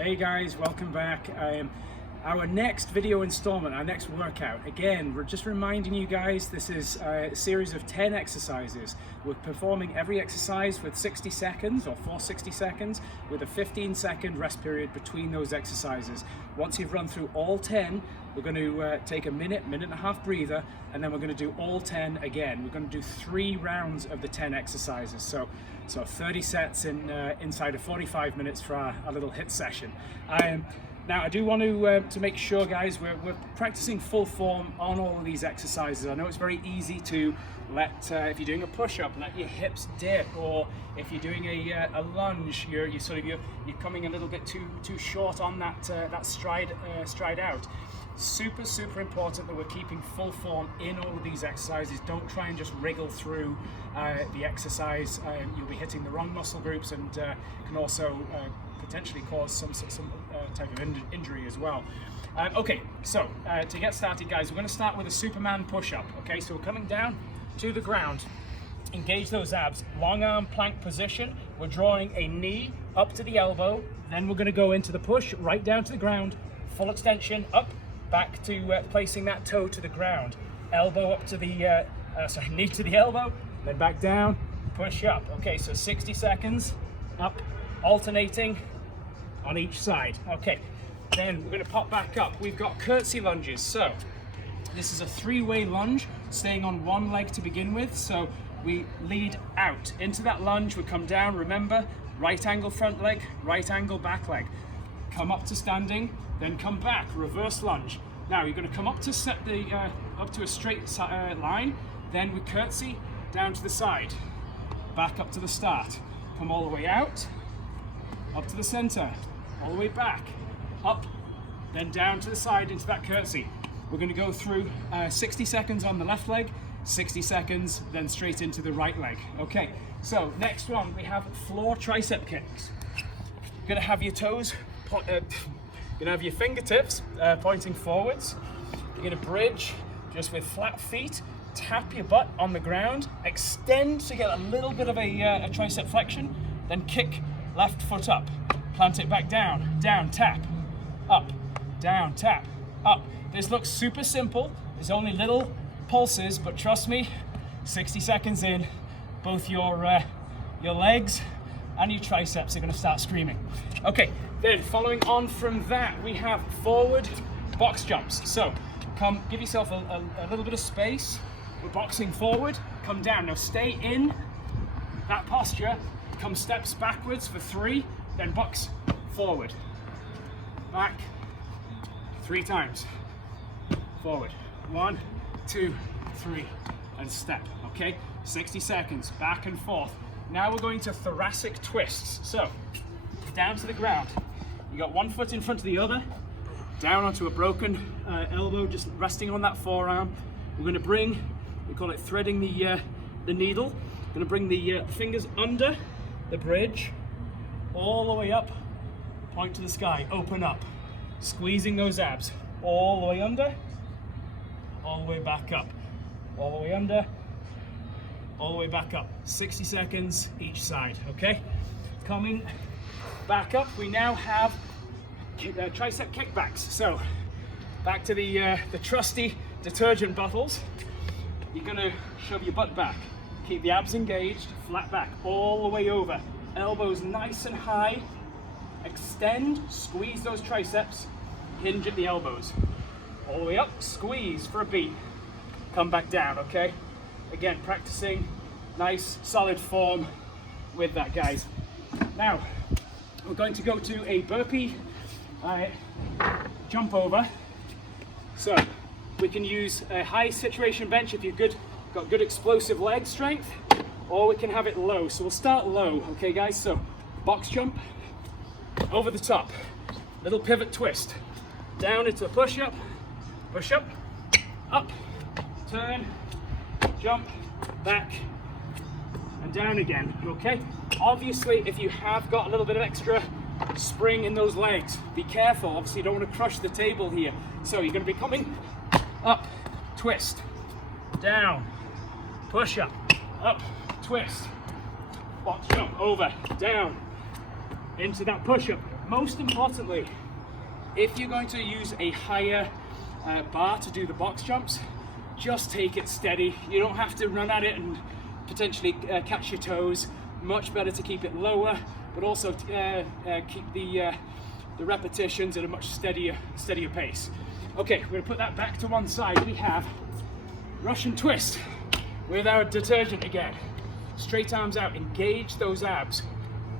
Hey guys, welcome back. Our next video installment, our next workout. Again, we're just reminding you guys, this is a series of 10 exercises. We're performing every exercise with 60 seconds or for 60 seconds with a 15-second rest period between those exercises. Once you've run through all 10, we're going to take a minute and a half breather, and then we're going to do all 10 again. We're going to do 3 rounds of the 10 exercises. So 30 sets inside of 45 minutes for our little HIIT session. Now I do want to make sure, guys, we're practicing full form on all of these exercises. I know it's very easy to let, if you're doing a push-up, let your hips dip, or if you're doing a lunge, you're coming a little bit too short on that stride out. Super important that we're keeping full form in all of these exercises. Don't try and just wriggle through the exercise. You'll be hitting the wrong muscle groups and can also potentially cause some type of injury as well. Okay, so to get started, guys, we're going to start with a Superman push-up. Okay, so we're coming down to the ground. Engage those abs. Long arm plank position. We're drawing a knee up to the elbow. Then we're going to go into the push right down to the ground. Full extension up, back to placing that toe to the ground. Elbow up to the knee to the elbow. Then back down. Push up. Okay, so 60 seconds up, alternating on each side. Okay, then we're going to pop back up. We've got curtsy lunges. So this is a 3-way lunge, staying on one leg to begin with. So we lead out into that lunge. We come down. Remember, right angle front leg, right angle back leg. Come up to standing, then come back. Reverse lunge. Now you're going to come up to set the up to a straight line. Then we curtsy down to the side, back up to the start. Come all the way out, up to the center, all the way back, up, then down to the side into that curtsy. We're going to go through 60 seconds on the left leg, 60 seconds, then straight into the right leg. Okay, so next one, we have floor tricep kicks. You're going to have your toes, you're going to have your fingertips pointing forwards. You're going to bridge just with flat feet, tap your butt on the ground, extend to get a little bit of a tricep flexion, then kick left foot up, plant it back down, tap, up, down, tap, up. This looks super simple. There's only little pulses, but trust me, 60 seconds in, both your legs and your triceps are going to start screaming. Okay, then following on from that, we have forward box jumps. So give yourself a little bit of space. We're boxing forward, come down. Now stay in that posture, come steps backwards for 3, then box forward, back, 3 times, forward, 1, 2, 3, and step, okay? 60 seconds, back and forth. Now we're going to thoracic twists. So, down to the ground. You got one foot in front of the other, down onto a broken elbow, just resting on that forearm. We're gonna bring, we call it threading the needle. We're gonna bring the fingers under the bridge, all the way up, point to the sky, open up, squeezing those abs, all the way under, all the way back up, all the way under, all the way back up. 60 seconds each side, okay? Coming back up, we now have tricep kickbacks. So back to the trusty detergent bottles. You're gonna shove your butt back, keep the abs engaged, flat back, all the way over. Elbows nice and high, extend, squeeze those triceps, hinge at the elbows. All the way up, squeeze for a beat, come back down, okay? Again, practicing nice, solid form with that, guys. Now, we're going to go to a burpee jump over. So, we can use a high situation bench if you've got good explosive leg strength, or we can have it low. So we'll start low, okay guys? So, box jump, over the top, little pivot twist, down into a push up, up, turn, jump, back, and down again, okay? Obviously, if you have got a little bit of extra spring in those legs, be careful. Obviously, you don't want to crush the table here. So you're going to be coming up, twist, down, push up, twist, box jump, over, down, into that push up, Most importantly, if you're going to use a higher bar to do the box jumps, just take it steady. You don't have to run at it and potentially catch your toes. Much better to keep it lower, but also keep the repetitions at a much steadier pace. Okay, we're gonna put that back to one side. We have Russian twist with our detergent again. Straight arms out, engage those abs.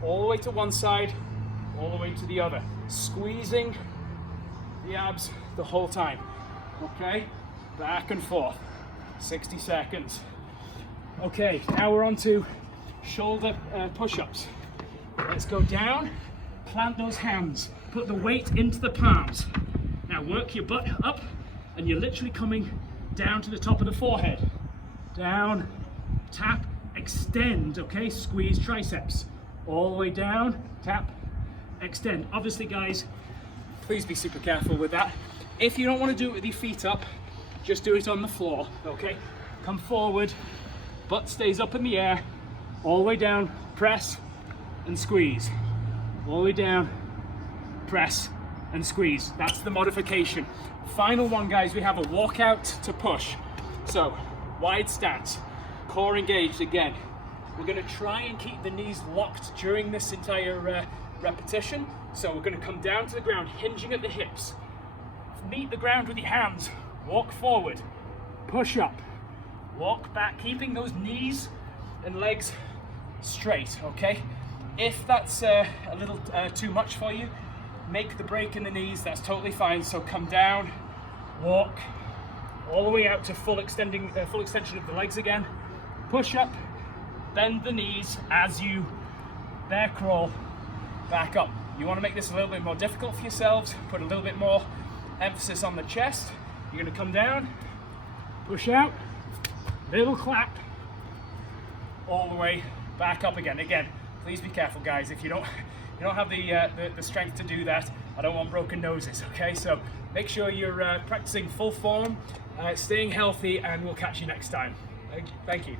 All the way to one side, all the way to the other. Squeezing the abs the whole time. Okay, back and forth, 60 seconds. Okay, now we're on to shoulder push-ups. Let's go down, plant those hands, put the weight into the palms. Now work your butt up, and you're literally coming down to the top of the forehead. Down, tap, extend, okay? Squeeze triceps. All the way down, tap, extend. Obviously, guys, please be super careful with that. If you don't want to do it with your feet up, just do it on the floor, okay? Come forward, butt stays up in the air, all the way down, press and squeeze. All the way down, press and squeeze. That's the modification. Final one, guys, we have a walkout to push. So, wide stance, core engaged again. We're gonna try and keep the knees locked during this entire repetition. So we're gonna come down to the ground, hinging at the hips. Meet the ground with your hands, walk forward, push up, walk back, keeping those knees and legs straight, okay? If that's a little too much for you, make the break in the knees, that's totally fine. So come down, walk, all the way out to full extension of the legs again, push up, bend the knees as you bear crawl back up. You want to make this a little bit more difficult for yourselves, put a little bit more emphasis on the chest. You're going to come down, push out, little clap, all the way back up again. Again, please be careful, guys. If you don't have the strength to do that, I don't want broken noses, okay? So make sure you're practicing full form, staying healthy, and we'll catch you next time. Thank you.